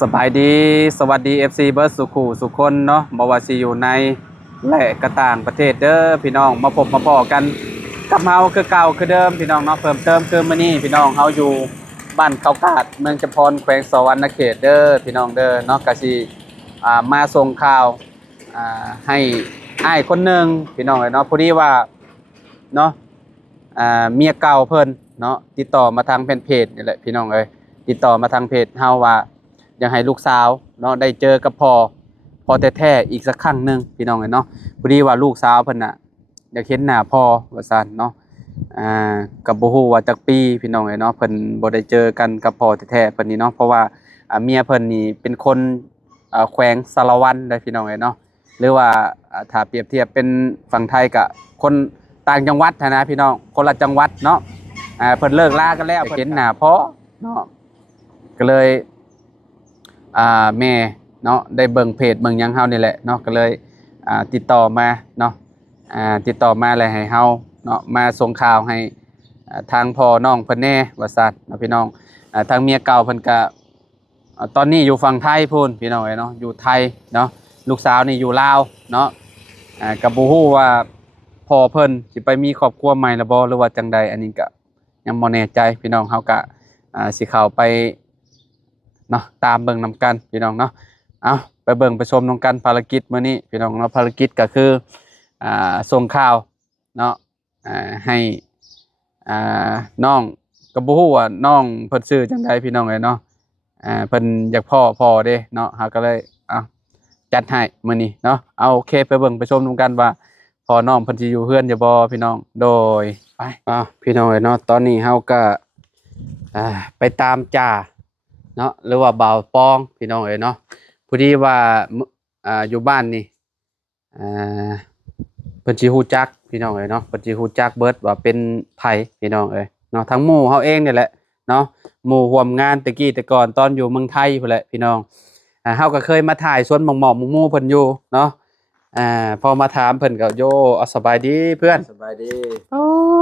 สบายดีสวัสดี FC เบิร์ดสุขูสุขคนเนาะบ่ว่าสิอยู่ในและกระต่างประเทศเด้อพี่น้องมาพบมาพอกันกับเฮาคือเก่าคือเดิมพี่น้องเนาะเพิ่มเติมคือมื้อนี้พี่น้องเฮาอยู่บ้านเขากาดเมืองจำพรแขวงสะหวรรณเขตเด้อพี่น้องเด้อเนาะก็สิมาส่งข่าวให้อ้ายคนหนึงพี่น้องเนาะพอดีว่าเนาะเมียเก่าเพิ่นเนาะติดต่อมาทางเพจนี่แหละพี่น้องเอ้ยติดต่อมาทางเพจเฮาว่าอยากให้ลูกสาวเนาะได้เจอกับพ่อแท้ๆอีกสักครั้งหนึงพี่น้องเอ้ยเนาะพอดีว่าลูกสาวเพิ่นน่ะอยากเห็นหน้าพ่อว่าซั่นเนาะก็บ่ฮู้ว่าจักปีพี่น้องเอ้ยเนาะเพิ่นบ่ได้เจอกันกับพ่อแท้ๆเพิ่นนี่เนาะเพราะว่าเมียเพิ่นนี่เป็นคนแขวงสารวัตรได้พี่น้องเอ้ยเนาะหรือว่าถ้าเปรียบเทียบเป็นฝั่งไทยก็คนต่างจังหวัดนะพี่น้องคนละจังหวัดเนาะเพิ่นเลิกลากันแล้วเห็นหน้าพ่อเนาะก็เลยแม่เนาะได้เบิ่งเพจเบิ่งหยังเฮานี่แหละเนาะก็เลยติดต่อมาเนาะติดต่อมาแล้วให้เฮาเนาะมาส่งข่าวให้ทางพ่อน้องเพิ่นแน่ว่าซั่นเนาะพี่น้องทางเมียเก่าเพิ่นก็ตอนนี้อยู่ฝั่งไทยพู้นพี่น้องเอ้ยเนาะอยู่ไทยเนาะลูกสาวนี่อยู่ลาวเนาะก็บ่ฮู้ว่าพ่อเพิ่นสิไปมีครอบครัวใหม่แล้วบ่หรือว่าจังใดอันนี้ก็ยังบ่แน่ใจพี่น้องเฮาก็สิเข้าไปเนาะตามเบิ่งนำกันพี่น้องเนาะเอาไปเบิ่งไปชมนำกันภารกิจมื้อนี้พี่น้องเนาะภารกิจก็คือส่งข่าวเนาะให้น้องก็บ่ฮู้ว่าน้องเพิ่นชื่อจังใดพี่น้องเอ้ยเนาะเพิ่นอยากพ่อเด้เนาะเฮาก็เลยจัดให้มื้อนี้เนาะเอาโอเคไปเบิ่งไปชมนำกันว่าพ่อน้องเพิ่นสิอยู่เฮือนอยู่บ่พี่น้องโดยไปพี่น้องเอ้ยเนาะตอนนี้เฮาก็ไปตามจ่าเนาะหรือว่าบ่าวปองพี่น้องเอ้ยเนาะพอดีว่าอยู่บ้านนี่เพิ่นสิฮู้จักพี่น้องเอ้ยเนาะเพิ่นสิฮู้จักเบิดว่าเป็นไผพี่น้องเอ้ยเนาะทั้งหมู่เฮาเองนี่แหละเนาะหมู่ร่วมงานตะกี้แต่ก่อนตอนอยู่เมืองไทยพุ่นแหละพี่น้องเฮาก็เคยมาถ่ายสวนหม่อมๆหมู่ๆเพิ่นอยู่เนาะพอมาถามเพิ่นก็โยสบายดีเพื่อนสบายดี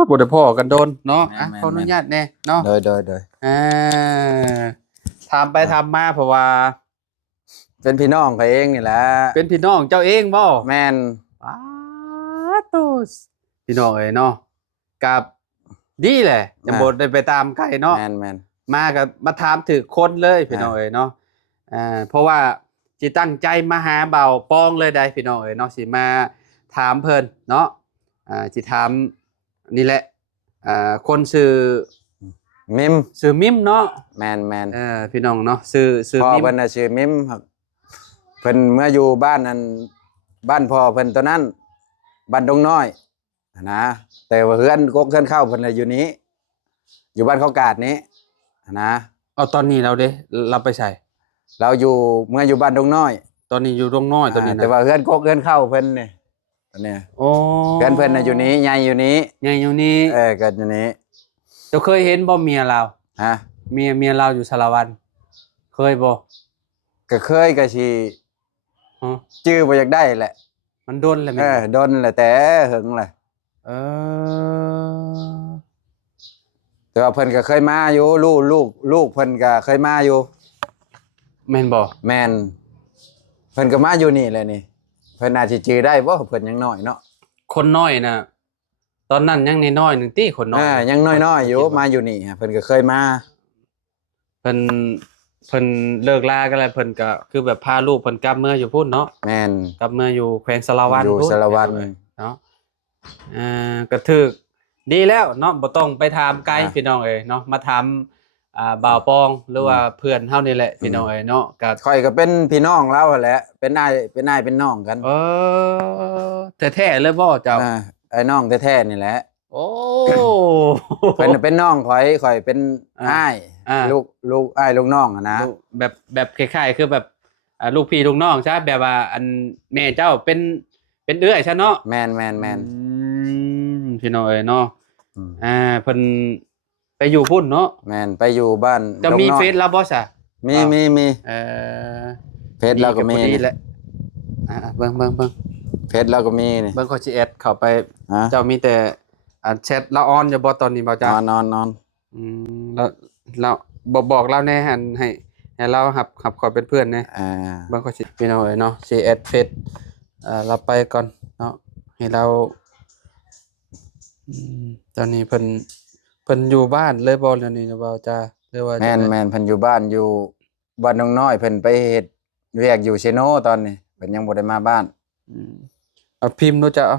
บ่ได้พ้อกันโดนเนาะแม่นๆขออนุญาตแน่เนาะโดยถามไปถามมาเพราะว่าเป็นพี่น้องเขาเองนี่แหละเป็นพี่น้องเจ้าเองบ่แม่นป๊าตุสพี่น้องเอ้ยเนาะกับดีแหละจะบ่ได้ไปตามใครเนาะแม่นมาก็มาถามถึกคนเลยพี่น้องเอ้ยเนาะเพราะว่าสิตั้งใจมาหาเบาปองเลยได้พี่น้องเอ้ยเนาะสิมาถามเพิ่นเนาะสิถามนี่แหละคนมิมชื่อมิมเนาะแม่นพี่น้องเนาะชื่อพ่อมิมเพิ่นน่ะชื่อมิมครับเพิ่นเมื่ออยู่บ้านนั้นบ้านพ่อเพิ่นตัวนั้นบ้านดงน้อยนะแต่ว่าเฮือนกกเฮือนเข้าเพิ่นน่ะอยู่นี้อยู่บ้านเขากาดนี้นะเอาตอนนี้เราเด้เราไปใส่เราอยู่เมื่ออยู่บ้านดงน้อยตอนนี้อยู่ดงน้อยตอนนี้นะแต่ว่าเฮือนกกเฮือนเข้าเพิ่นนี่อันนี้โอ้เฮือนเพิ่นน่ะอยู่นี้ใหญ่อยู่นี้ใหญ่อยู่นี้เกิดอยู่นี้เจ้าเคยเห็นบ่เมียเราฮะเมียเราอยู่สารวัตรเคยบ่ก็เคยก็สิชื่อบ่อยากได้แหละมันดนเลยแม่ดนแหละแต่หึงแหละเออแต่ว่าเพิ่นก็เคยมาอยู่ลูกเพิ่นก็เคยมาอยู่แม่นบ่แม่นเพิ่นก็มาอยู่นี่แหละนี่เพิ่นน่าสิจื้อได้บ่เพิ่นยังน้อยเนาะคนน้อยน่ะตอนนั้นยังน้อยๆนึงติคนน้อยยังน้อยๆอยู่มาอยู่นี่เพิ่นก็เคยมาเพิ่นเลิกลากันแล้วเพิ่นก็คือแบบพาลูกเพิ่นกลับเมืองอยู่พุ่นเนาะแม่นกลับเมืองอยู่แขวงสารวัตรอยู่สารวัตรเนาะก็ถูกดีแล้วเนาะบ่ต้องไปถามไกลพี่น้องเอ้ยเนาะมาถามบ่าวปองหรือว่าเพื่อนเฮานี่แหละพี่น้องเอ้ยเนาะก็ค่อยก็เป็นพี่น้องเราแหละเป็นอ้ายเป็นน้องกันแท้ๆเลยบ่เจ้าไอ้น้องแท้ๆนี่แหละโอ้เป็นน้องข่อยเป็นอ้ายลูกอ้ายลูกน้องนะแบบคล้ายๆคือแบบลูกพี่ลูกน้องใช่แบบว่าอันแม่เจ้าเป็นเอื้อยใช่เนาะแม่นพี่น้องเอ้ยเนาะเพิ่นไปอยู่พุ่นเนาะแม่นไปอยู่บ้านจะมีเฟซแล้วบ่ซะมีเฟซเราก็มีนี่แหละเบิ่งเฟซเราก็มีนี่เบิ่งเขาสิแอดเข้าไปเจ้ามีแต่แชทละออนอยู่บ่ตอนนี้บ่จ้านอนแล้วบอกเราแน่หั่น ให้เราหับขอเป็นเพื่อนแหน่ อ่า บางคนสิพี่น้องเอ้ยเนาะสิแอดเฟซเราไปก่อนเนาะให้เราอืตอนนี้เพิ่นอยู่บ้านเลยบ่เดี๋ยวนี้นะบ่าวจ้าหรือว่าจั แม่ ง น ได๋ แม่นเพิ่นอยู่บ้านอยู่บ้านน้องน้อยเพิ่นไปเฮ็ดเวียกอยู่เชโนตอนนี้เพิ่นยังบ่ได้มาบ้าน อืมเอาพิมพ์ดูจ้ะเอา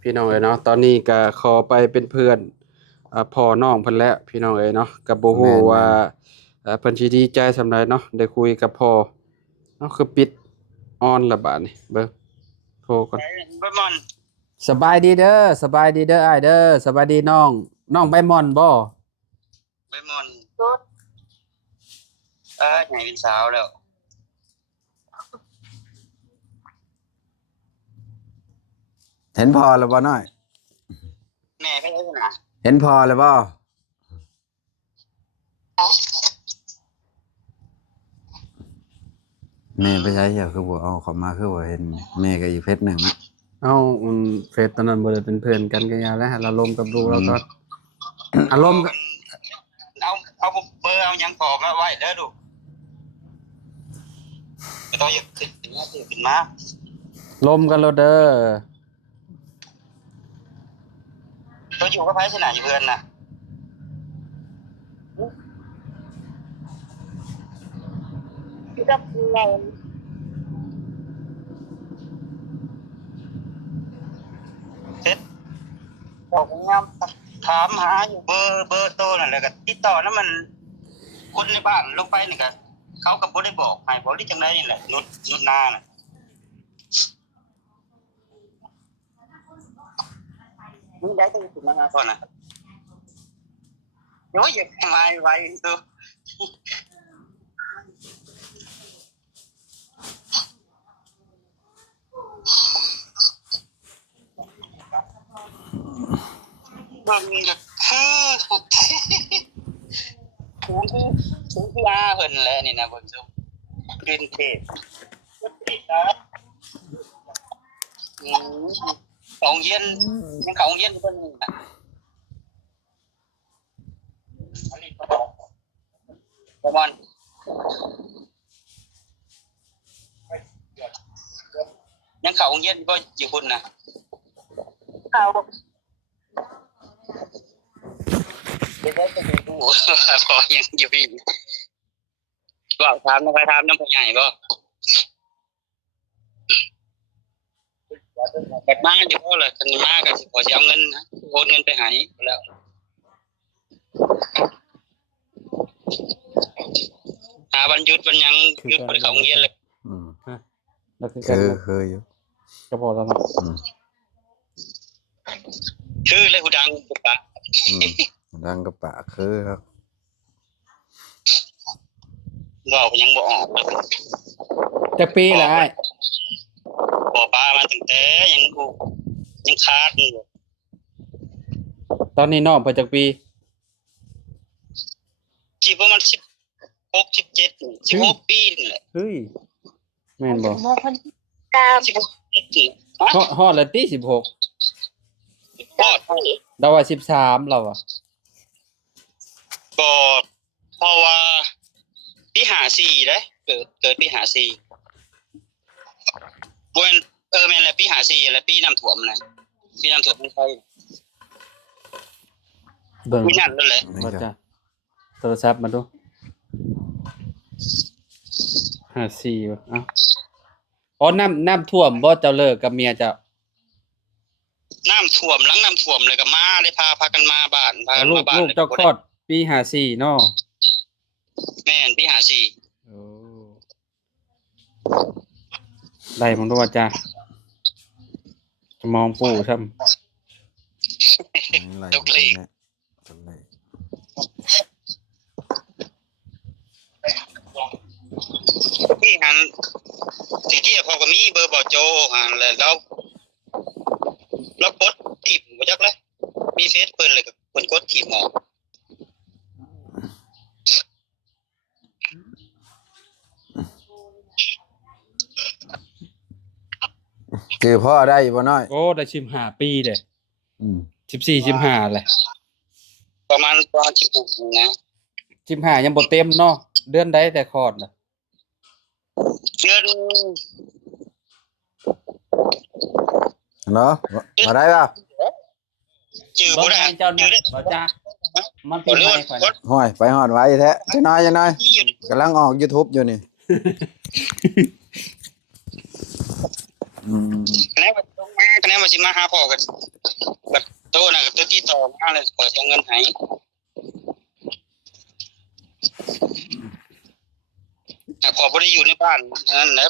พี่น้องเอ้ยเนาะตอนนี้ก็ขอไปเป็นเพื่อนพ่อน้องเพิ่นแล้วพี่น้องเอ้ยเนาะก็บ่ฮู้ว่าเพิ่นสิดีใจส่ำใดเนาะได้คุยกับพ่อเนาะคือปิดออนละบาดนี้เบิ่งโทรก่อน ใบมอนสบายดีเด้อสบายดีเด้ออ้ายเด้อสบายดีน้องใบหม่อนบ่ ใบมอนใหญ่เป็นสาวแล้ว เห็นพอแล้วบ่น้อย แม่ก็เลยนะ เห็นพอแล้วบ่แม่ไปใช้เหี่ยวคือบ่เอาเข้ามาคือบ่เห็นแม่ก็อีกเพชรหนึงอะ เอ้าเฟซตอนนั้นบ่ได้เป็นเพื่อนกันก็ยาแล้วเราลมกับลูกแล้วก็อารมณ์ก็ เอาเบอร์เอาหยังขอมาไว้เด้อลูกตัวอยากขึ้นมา ลมกันแล้วเด้อ ตัวอยู่กับไผสนาอยู่เพื่อนน่ะกับเราเสร็จบอกงามถามหาอยู่เบอร์โตนั่นแหละก็ติดต่อนำมันคนในบ้านลงไปนี่ก็เขาก็บ่ได้บอกให้บ่ได้จังไดนี่แหละนุชนาน่ะมึงได้ต้องถึงมาก่อนนะโอ้ยอย่ามาไว้ดูมันก็คือถุงยาเพิ่นแหละนี่นะเบิ่งซุกินเทศของเย็นยังของเย็นเพิ่นนี่น่ะประมาณยังเขาเย็นก็อยู่คุณนะเขาเดี๋ยวจะดูดูพอยังอยู่พี่ก็ถามน้องไปถามน้องผู้ใหญ่ก็แบบมาอยู่ก็เลยกันมากันสิพอจะเอาเงินนะโอนเงินไปให้แล้วหาวันหยุดวันยังหยุดไปเขาเงียนเลย อืม แล้วคือกัน คืออยู่ ก็พอแล้วเนาะ อืม ชื่อเลยหูดังปุ๊บปะ อืมดังกับปากคือครับ ว่ายังบ่ออกเลย จักปีละอ้าย บ่ป้ามาตั้งแต่ยังกูยังคาดอยู่ ตอนนี้น้องเพิ่นจักปี ที่ประมาณ16 17 16ปีนี่แหละ เฮ้ยแม่นบ่ 16ปีฮะ ฮอดแล้วติ16 พอด เราว่า13เราอ่ะ ก็เพราะว่าปี54เด้เกิดปี54บ่แม่นแม่นแหละปี54แหละปีน้ำท่วมนะปีน้ำท่วมไม่ใช่ เบิ่ง ปีนั้นนั่นแหละ บ่จ้ะโทรศัพท์มาดู54บ่เอ้าอ๋อน้ำท่วมบ่เจ้าเลิกกับเมียเจ้า น้ำท่วมหลังน้ำท่วมเลยก็มาได้พากันมาบ้านพากัน ลู มาก บ้าน ลูกเจ้าคลอดปี54เนาะ แม่นปี54 โอ้ได้ผมดูว่าจ้ะจะมองปู่ซ้ำ ตกเลข ตกเลข ที่หันสิ่งที่พอก็มีเบอร์บ่โจหันแล้วเรากดถีบบ่จักเลยมีเฟซเพิ่นเลยก็เพิ่นกดถีบออก คือพ่อได้อยู่บ่น้อย โอ้ได้15ปีเด้ อืม 14 15เลย ประมาณ16นะ 15ยังบ่เต็มเนาะ เดือนใดแต่คลอดน่ะ เดือน เนาะมาได้ป่ะ ชื่อ บ่ บ่ได้ ให้เจ้า ชื่ เนี่ อย ได้ บ่จ้ามันเป็นให้ข่อยน่ะ ห้อยไปหอดไว้แท้จะน้อยจะน้อยกำลังออก YouTube อยู่นี่อืม คะแนนว่าตรงมาคะแนนว่าสิมาหาพ่อกันบัดโตน่ะก็ตัวที่ต่อมาเลยขอเอาเงินให้แต่ขอบ่ได้อยู่ในบ้านนั่นแหละ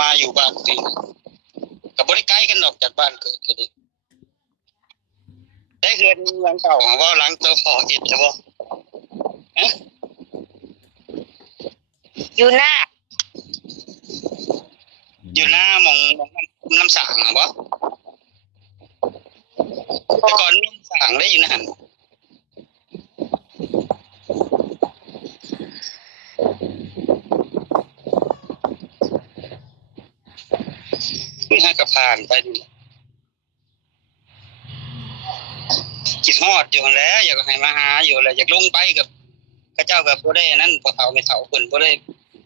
มาอยู่บ้านจริงก็บ่ได้ไกลกันดอกจากบ้านเกิดก็ดีได้เฮือนหลังเก่าว่าหลังเจ้าพ่อเฮ็ดใช่บ่ฮะอยู่หน้าหมองน้ำสางอะบ่แต่ก่อนมีสางได้อยู่นะหั่นนี่ฮะก็ผ่านไปนี่คิดฮอดอยู่หั่นแหล้วอยากให้มาหาอยู่แหละอยากลงไปกับเขาเจ้าก็บ่ได้นั่นพอเฒ่าไม่เฒ่าเพิ่นบ่ได้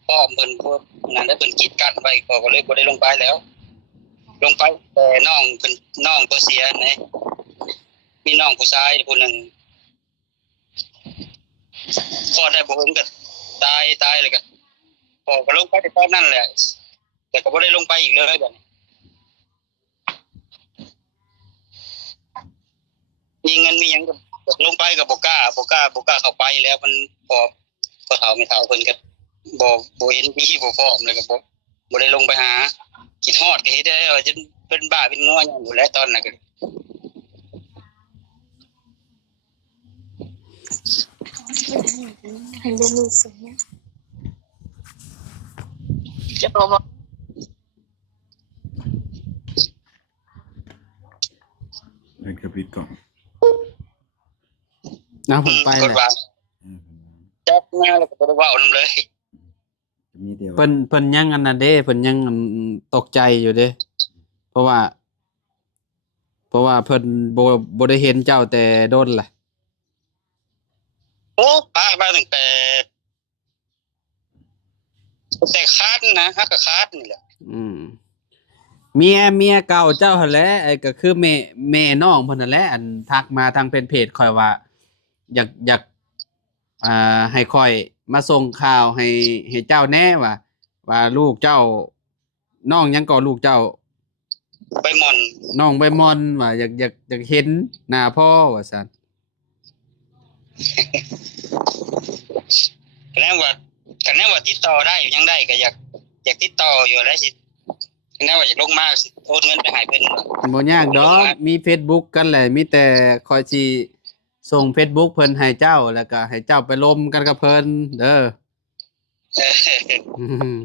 ป้อมเพิ่นพวกนั้นได้เพิ่นกีดกันไว้ก็เลยบ่ได้ลงไปแล้ว ลงไปแต่น้องเพิ่นน้องตัวเสียนะมีน้องผู้ชายผู้หนึงพอได้บ่เฮิงก็ตายเลยก็พอก็ลงไปแต่ตอนนั้นแหละแต่ก็บ่ได้ลงไปอีกเลยบัดนี้มีเงินมีหยังก็ลงไปก็บ่กล้าเข้าไปแล้วมันพอเฒ่าไม่เฒ่าเพิ่นก็บ่เห็นมีบ่พร้อมเลยก็บ่ได้ลงไปหาคิดฮอดก็เฮ็ดได้ว่าจนเป็นบ้าเป็นงัวหยังอยู่แล้วตอนนั้นก็จะบอกว่า นั่นคือปิดกล่อง เอาเพิ่นไป ก เล ด ยว างจับมาแล้วก็บ่ได้เว้านำเลย จะมีเดียว เพิ่นยังอันนั้นเด้เพิ่นยังตกใจอยู่เด้เพราะว่าเพิ่นบ่ได้เห็นเจ้าแต่โดนล่ะ โอ้ป้ามาตั้งแต่คาดนะฮักก็คาดนี่แหละ อืมเมียเก่าเจ้าหั่นแหละไอ้ก็คือแม่น้องเพิ่นนั่นแหละอันทักมาทางเพจข่อยว่าอยากให้ข่อยมาส่งข่าวให้เจ้าแน่ว่าลูกเจ้าน้องหยังก่อลูกเจ้า ใบหม่อน น้องใบมอนว่าอยากเห็นหน้าพ่อว่าซั่น คะแนนว่าติดต่อได้อยู่ยังได้ก็อยากติดต่ออยู่แล้วสิคะแนนว่าอยากลงมาสิโอนเงินไปให้เพิ่นว่า บ่ยากดอกมี Facebook กันแหละมีแต่คอยสิส่ง Facebook เพิ่นให้เจ้าแล้วก็ให้เจ้าไปลมกันกับเพิ่นเด้อ เออ อืม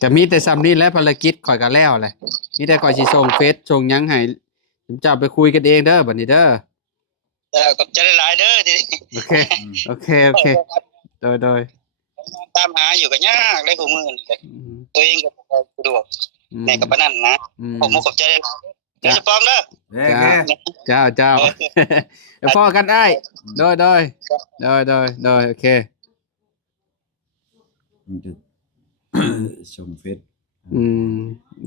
ก็มีแต่ซ้ำนี้แหละภารกิจข่อยก็แล้วแหละมีแต่ข่อยสิส่งเฟซส่งหยังให้เจ้าไปคุยกันเองเด้อบัดนี้เด้อ ขอบใจหลายๆเด้อที่ โอเคโดย ตามหาอยู่ก็ยากได้ผู้มื้อนี่ก็ อืม ตัวเองก็บ่สะดวก อืม แม่ก็ปานนั้นนะ อืม ผมขอบใจหลายๆเดี๋ยวจะปลอมเด้อ โอเค เจ้าเดี๋ยวพอกันได้โดยโอเค มันจะชมเฟซ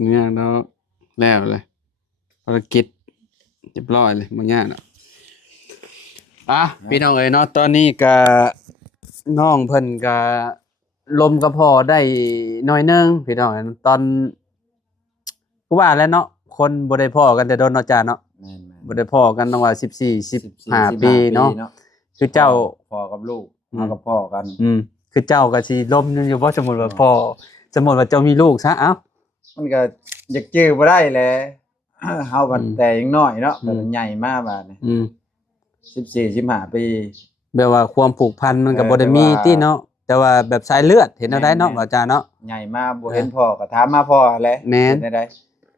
เนี่ยเนาะแล้วเลยภารกิจเรียบร้อยเลยบ่ยากเนาะพี่น้องเอ้ยเนาะตอนนี้ก็น้องเพิ่นก็ลมกระเพาะได้หน่อยนึงพี่น้องเอ้ยตอนกูว่าแล้วเนาะคนบ่ได้พ้อกันแต่โดนเนาะจ้าเนาะ แม่น บ่ได้พ้อกันตั้งว่า14 15ปีเนาะคือ เจ้า เจ้า พ่อกับลูกมากับพ่อกัน คือเจ้าก็สิลมอยู่บ่สมมุติว่าพ่อสมมุติว่าเจ้ามีลูกซะเอ้า มันก็อยากจื้อบ่ได้แหละ เฮาบัดแต่ยังน้อยเนาะ อืม แต่ใหญ่มาบาดนี้ อืม 14 15ปี แบบว่าความผูกพันมันก็บ่ได้มีติเนาะแต่ว่าแบบสายเลือดเห็นเอาได้เนาะว่าจ้าเนาะ ใหญ่มาบ่เห็นพ่อก็ถามมาพ่อแหละ แม่น เป็นได้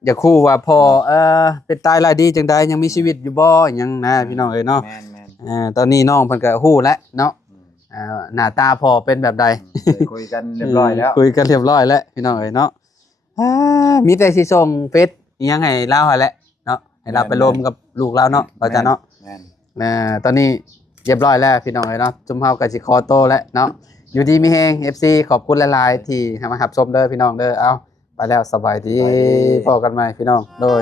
อย่าคู่ว่าพ่อเป็นตายรายดีจังใดยังมีชีวิตอยู่บ่หยังนะพี่น้องเอ้ยเนาะ แม่น ตอนนี้น้องเพิ่นก็ฮู้แล้วเนาะ หน้าตาพ่อเป็นแบบใด ได้คุยกันเรียบร้อยแล้ว คุยกันเรียบร้อยแล้วพี่น้องเอ้ยเนาะมีแต่สิส่งเฟซอิหยังให้ลาวหั่นแหละเนาะให้เราไปรวมกับลูกเราเนาะว่าจ้าเนาะ แม่น ตอนนี้เรียบร้อยแล้วพี่น้องเอ้ยเนาะจุ่มเฮาก็สิขอโตวแล้วเนาะ อยู่ดีมีแฮง FC ขอบคุณหลายๆที่ให้มารับชมเด้อพี่น้องเด้อเอาไปแล้วสบายดีพบกันใหม่พี่น้องโดย